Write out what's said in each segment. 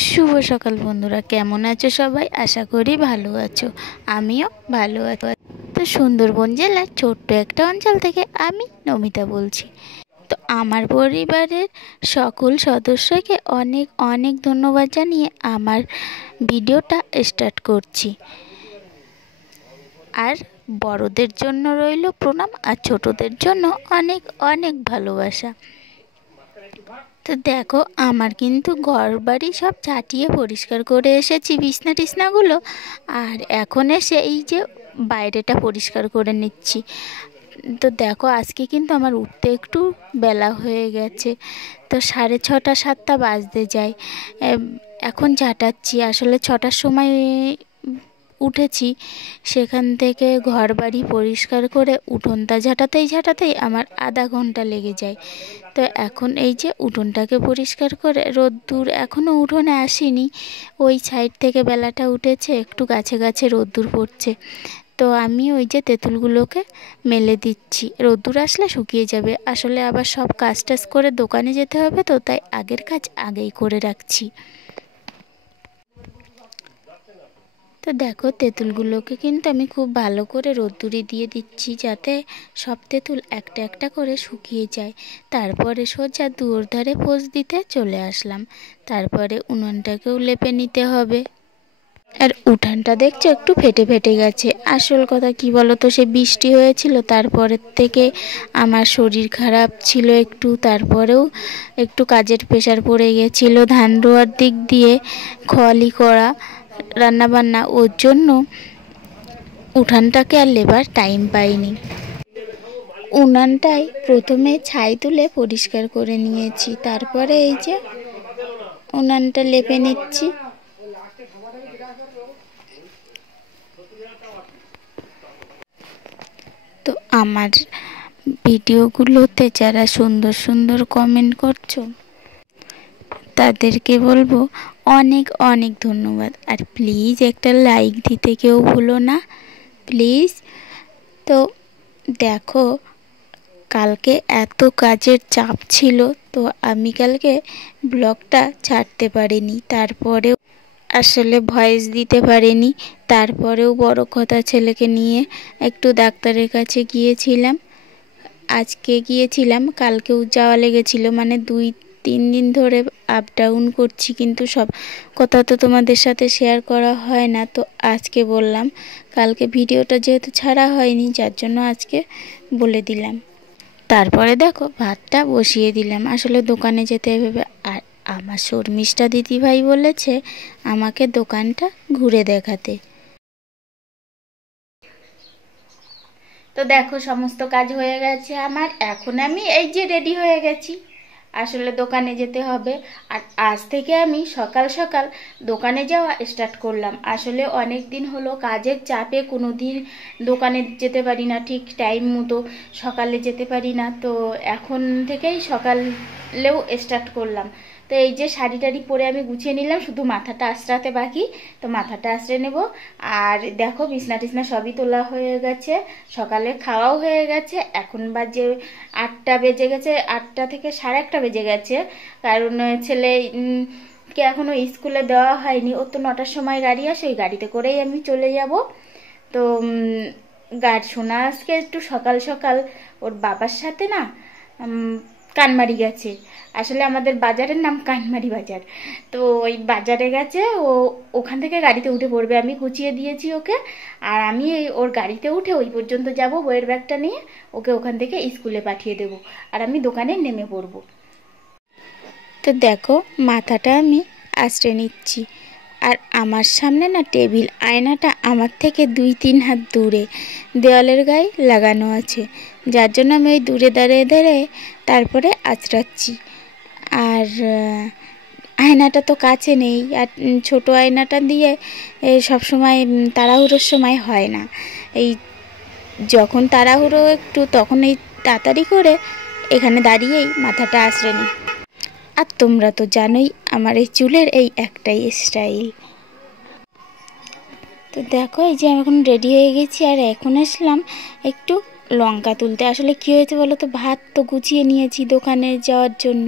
শুভ সকাল বন্ধুরা, কেমন আছো সবাই? আশা করি ভালো আছো। আমিও ভালো আছি। তো সুন্দরবন জেলার ছোট্ট একটা অঞ্চল থেকে আমি নমিতা বলছি। তো আমার পরিবারের সকল সদস্যকে অনেক অনেক ধন্যবাদ জানিয়ে আমার ভিডিওটা স্টার্ট করছি। আর বড়দের জন্য রইল প্রণাম, আর ছোটদের জন্য অনেক অনেক ভালোবাসা। তো দেখো, আমার কিন্তু ঘর বাড়ি সব ঝাঁটিয়ে পরিষ্কার করে এসেছি, বিছনা টিছনাগুলো। আর এখন এসে এই যে বাইরেটা পরিষ্কার করে নিচ্ছি। তো দেখো, আজকে কিন্তু আমার উঠতে একটু বেলা হয়ে গেছে। তো 6:30 7টা বাজতে যায়। এখন ঝাঁটাচ্ছি, আসলে 6টার সময় উঠেছি। সেখান থেকে ঘর বাড়ি পরিষ্কার করে উঠোনটা ঝাঁটাতেই আমার আধা ঘন্টা লেগে যায়। তো এখন এই যে উঠোনটাকে পরিষ্কার করে, রোদ্দুর এখনও উঠোনে আসেনি, ওই সাইড থেকে বেলাটা উঠেছে, একটু গাছে গাছে রোদ্দুর পড়ছে। তো আমি ওই যে তেঁতুলগুলোকে মেলে দিচ্ছি, রোদ্দুর আসলে শুকিয়ে যাবে। আসলে আবার সব কাজ টাজ করে দোকানে যেতে হবে, তো তাই আগের কাজ আগেই করে রাখছি। তো দেখো, তেঁতুলগুলোকে কিন্তু আমি খুব ভালো করে রোদ্দুরে দিয়ে দিচ্ছি, যাতে সব তেঁতুল একটা একটা করে শুকিয়ে যায়। তারপরে সোজা দুয়োর ধারে পোঁছ দিতে চলে আসলাম। তারপরে উনুনটাকেও লেপে নিতে হবে। আর উঠানটা দেখছো একটু ফেটে ফেটে গেছে। আসল কথা কি বলো তো, সে বৃষ্টি হয়েছিল, তারপরের থেকে আমার শরীর খারাপ ছিল একটু, তারপরেও একটু কাজের প্রেশার পড়ে গেছিলো ধান রোয়ার দিক দিয়ে, খোয়ালি করা, রান্নাবান্না, ওর জন্য উঠানটাকে আর লেবার টাইম পাইনি। উনানটাই প্রথমে ছাই তুলে পরিষ্কার করে নিয়েছি, তারপরে এই যে উনানটা লেপে নিচ্ছি। তো আমার ভিডিওগুলোতে যারা সুন্দর সুন্দর কমেন্ট করছো, তাদেরকে বলবো অনেক অনেক ধন্যবাদ। আর প্লিজ একটা লাইক দিতে কেউ ভুলো না, প্লিজ। তো দেখো, কালকে এত কাজের চাপ ছিল, তো আমি কালকে ব্লগটা ছাড়তে পারিনি, তারপরেও আসলে ভয়েস দিতে পারিনি। তারপরেও বড় কথা, ছেলেকে নিয়ে একটু ডাক্তারের কাছে গিয়েছিলাম। আজকে গিয়েছিলাম, কালকেও যাওয়া লেগেছিল, মানে 2-3 দিন ধরে আপ ডাউন করছি, কিন্তু সব কথা তো তোমাদের সাথে শেয়ার করা হয় না। তো আজকে বললাম, কালকে ভিডিওটা যেহেতু ছাড়া হয়নি, যার জন্য আজকে বলে দিলাম। তারপরে দেখো, ভাতটা বসিয়ে দিলাম। আসলে দোকানে যেতে হবে, আর আমার শর্মিষ্ঠা দিদিভাই বলেছে আমাকে দোকানটা ঘুরে দেখাতে। তো দেখো, সমস্ত কাজ হয়ে গেছে আমার। এখন আমি এই যে রেডি হয়ে গেছি, আসলে দোকানে যেতে হবে। আর আজ থেকে আমি সকাল সকাল দোকানে যাওয়া স্টার্ট করলাম। আসলে অনেক দিন হলো কাজের চাপে কোনো দিন দোকানে যেতে পারি না, ঠিক টাইম মতো সকালে যেতে পারি না। তো এখন থেকেই সকালেও স্টার্ট করলাম। তো এই যে শাড়ি টাড়ি পরে আমি গুছিয়ে নিলাম, শুধু মাথাটা আঁচড়াতে বাকি। তো মাথাটা আঁচড়ে নেব। আর দেখো, বিছনা টিছনা সবই তোলা হয়ে গেছে, সকালে খাওয়াও হয়ে গেছে। এখন বাজে 8টা বেজে গেছে, 8টা থেকে 1:30 বেজে গেছে। কারণ ছেলে কে এখনো স্কুলে দেওয়া হয়নি, ওর তো 9টার সময় গাড়ি আসে, ওই গাড়িতে করেই আমি চলে যাব। তো গাড়ি শোনা আজকে একটু সকাল সকাল ওর বাবার সাথে না কানমারি গেছে। আসলে আমাদের বাজারের নাম কানমারি বাজার। তো ওই বাজারে গেছে, ও ওখান থেকে গাড়িতে উঠে পড়বে। আমি গুছিয়ে দিয়েছি ওকে, আর আমি ওর গাড়িতে উঠে ওই পর্যন্ত যাব, বইয়ের ব্যাগটা নিয়ে ওকে ওখান থেকে স্কুলে পাঠিয়ে দেব, আর আমি দোকানে নেমে পড়ব। তো দেখো, মাথাটা আমি আঁচড়ে নিচ্ছি। আর আমার সামনে না টেবিল, আয়নাটা আমার থেকে 2-3 হাত দূরে দেওয়ালের গায়ে লাগানো আছে, যার জন্য আমি ওই দূরে দাঁড়িয়ে দাঁড়িয়ে তারপরে আঁচড়াচ্ছি। আর আয়নাটা তো কাছে নেই, আর ছোট আয়নাটা দিয়ে সবসময় তাড়াহুড়োর সময় হয় না। এই যখন তাড়াহুড়ো একটু, তখন এই তাড়াতাড়ি করে এখানে দাঁড়িয়েই মাথাটা আঁচড়ে নিই। আর তোমরা তো জানোই আমার এই চুলের এই একটাই স্টাইল। তো দেখো, এই যে আমি এখন রেডি হয়ে গেছি, আর এখন আসলাম একটু লঙ্কা তুলতে। আসলে কী হয়েছে বলো তো, ভাত তো গুছিয়ে নিয়েছি দোকানে যাওয়ার জন্য,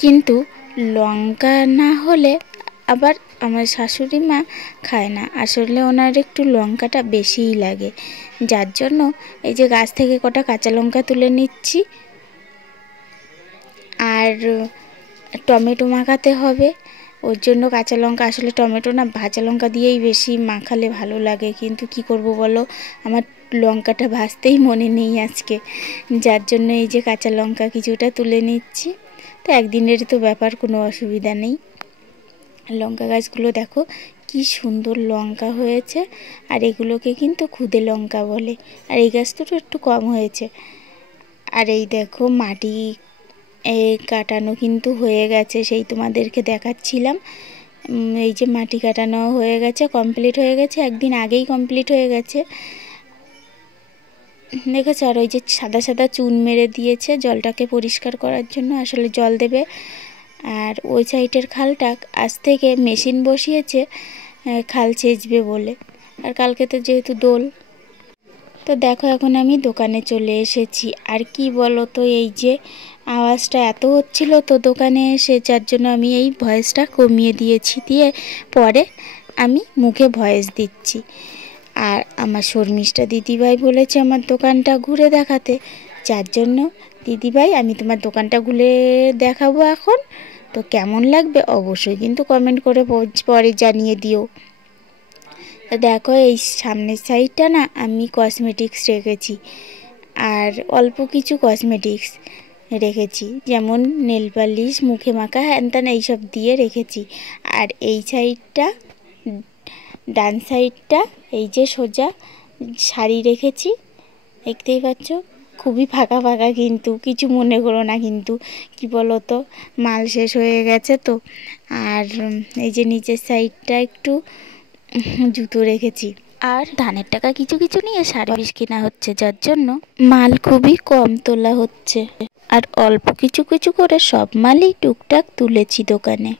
কিন্তু লঙ্কা না হলে আবার আমার শাশুড়ি মা খায় না, আসলে ওনার একটু লঙ্কাটা বেশিই লাগে, যার জন্য এই যে গাছ থেকে কটা কাঁচা লঙ্কা তুলে নিচ্ছি। আর টমেটো মাখাতে হবে, ওর জন্য কাঁচা লঙ্কা, আসলে টমেটো না ভাজা লঙ্কা দিয়েই বেশি মাখালে ভালো লাগে, কিন্তু কি করব বলো, আমার লঙ্কাটা ভাজতেই মনে নেই আজকে, যার জন্য এই যে কাঁচা লঙ্কা কিছুটা তুলে নিচ্ছি। তো একদিনের তো ব্যাপার, কোনো অসুবিধা নেই। লঙ্কা গাছগুলো দেখো কি সুন্দর লঙ্কা হয়েছে, আর এগুলোকে কিন্তু খুদে লঙ্কা বলে, আর এই গাছ দুটো একটু কম হয়েছে। আর এই দেখো মাটি কাটানো কিন্তু হয়ে গেছে, সেই তোমাদেরকে দেখাচ্ছিলাম। এই যে মাটি কাটানো হয়ে গেছে, কমপ্লিট হয়ে গেছে, একদিন আগেই কমপ্লিট হয়ে গেছে, দেখেছো। আর ওই যে সাদা সাদা চুন মেরে দিয়েছে জলটাকে পরিষ্কার করার জন্য, আসলে জল দেবে। আর ওই সাইডের খালটা আজ থেকে মেশিন বসিয়েছে খাল ছেঁচবে বলে, আর কালকে তো যেহেতু দোল। তো দেখো এখন আমি দোকানে চলে এসেছি, আর কি বলো তো, এই যে আওয়াজটা এত হচ্ছিল তো দোকানে এসে, যার জন্য আমি এই ভয়েসটা কমিয়ে দিয়েছি, দিয়ে পরে আমি মুখে ভয়েস দিচ্ছি। আর আমার শর্মিষ্ঠা দিদিভাই বলেছে আমার দোকানটা ঘুরে দেখাতে, যার জন্য দিদিভাই আমি তোমার দোকানটা ঘুরে দেখাবো এখন। তো কেমন লাগবে অবশ্যই কিন্তু কমেন্ট করে পরে জানিয়ে দিও। দেখো এই সামনের সাইডটা না আমি কসমেটিক্স রেখেছি, আর অল্প কিছু কসমেটিক্স রেখেছি, যেমন নেল পালিশ, মুখে মাখা, হ্যান ত্যান এইসব দিয়ে রেখেছি। আর এই সাইডটা, ডান সাইডটা এই যে সোজা শাড়ি রেখেছি, দেখতেই পাচ্ছ, খুবই ফাঁকা ফাঁকা, কিন্তু কিছু মনে করো না, কিন্তু কি বলো তো, মাল শেষ হয়ে গেছে তো। আর এই যে নিচের সাইডটা একটু জুতো রেখেছি, আর ধানের টাকা কিছু কিছু নিয়ে সার্ভিস কেনা হচ্ছে, যার জন্য মাল খুবই কম তোলা হচ্ছে, আর অল্প কিছু কিছু করে সব মালই টুকটাক তুলেছি দোকানে।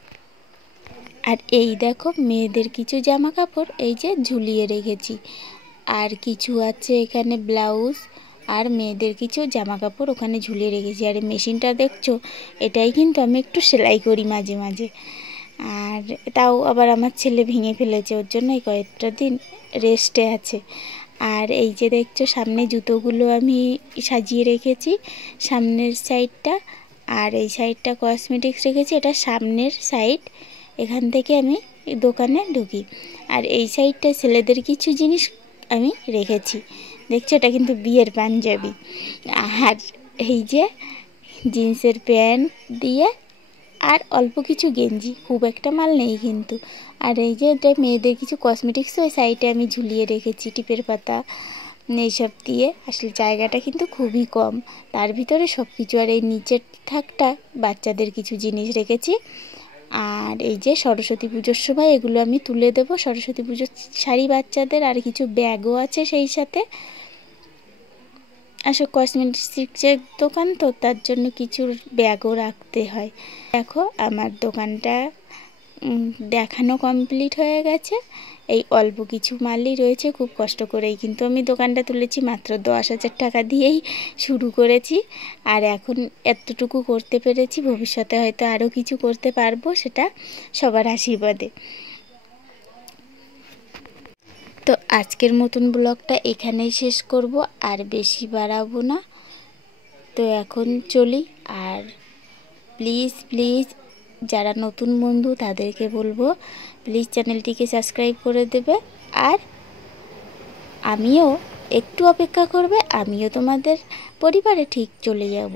আর এই দেখো মেয়েদের কিছু জামা কাপড় এই যে ঝুলিয়ে রেখেছি, আর কিছু আছে এখানে ব্লাউজ, আর মেয়েদের কিছু জামা কাপড় ওখানে ঝুলিয়ে রেখেছি। আর এই মেশিনটা দেখছো, এটাই কিন্তু আমি একটু সেলাই করি মাঝে মাঝে, আর তাও আবার আমার ছেলে ভেঙে ফেলেছে, ওর জন্য এই কয়েকটা দিন রেস্টে আছে। আর এই যে দেখছো সামনে জুতোগুলো আমি সাজিয়ে রেখেছি সামনের সাইডটা, আর এই সাইডটা কসমেটিক্স রেখেছি, এটা সামনের সাইড, এখান থেকে আমি দোকানে ঢুকি। আর এই সাইডটা ছেলেদের কিছু জিনিস আমি রেখেছি, দেখছো এটা কিন্তু বিয়ের পাঞ্জাবি, আর এই যে জিন্সের প্যান্ট দিয়ে, আর অল্প কিছু গেঞ্জি, খুব একটা মাল নেই কিন্তু। আর এই যে এটা মেয়েদের কিছু কসমেটিক্স ওই সাইডে আমি ঝুলিয়ে রেখেছি টিপের পাতা এইসব দিয়ে, আসলে জায়গাটা কিন্তু খুবই কম, তার ভিতরে সব কিছু। আর এই নিচের থাকটা বাচ্চাদের কিছু জিনিস রেখেছি। আর এই যে সরস্বতী পুজোর সময় এগুলো আমি তুলে দেবো, সরস্বতী পুজোর শাড়ি বাচ্চাদের, আর কিছু ব্যাগও আছে সেই সাথে। আসলে কসমেটিক্সের দোকান তো, তার জন্য কিছু ব্যাগও রাখতে হয়। দেখো আমার দোকানটা দেখানো কমপ্লিট হয়ে গেছে, এই অল্প কিছু মালই রয়েছে, খুব কষ্ট করেই কিন্তু আমি দোকানটা তুলেছি, মাত্র 10,000 টাকা দিয়েই শুরু করেছি, আর এখন এতটুকু করতে পেরেছি, ভবিষ্যতে হয়তো আরও কিছু করতে পারবো, সেটা সবার আশীর্বাদে। তো আজকের মতন ব্লগটা এখানেই শেষ করব, আর বেশি বাড়াবো না। তো এখন চলি, আর প্লিজ প্লিজ যারা নতুন বন্ধু তাদেরকে বলবো প্লিজ চ্যানেলটিকে সাবস্ক্রাইব করে দেবে, আর আমিও একটু অপেক্ষা করবে, আমিও তোমাদের পরিবারে ঠিক চলে যাব।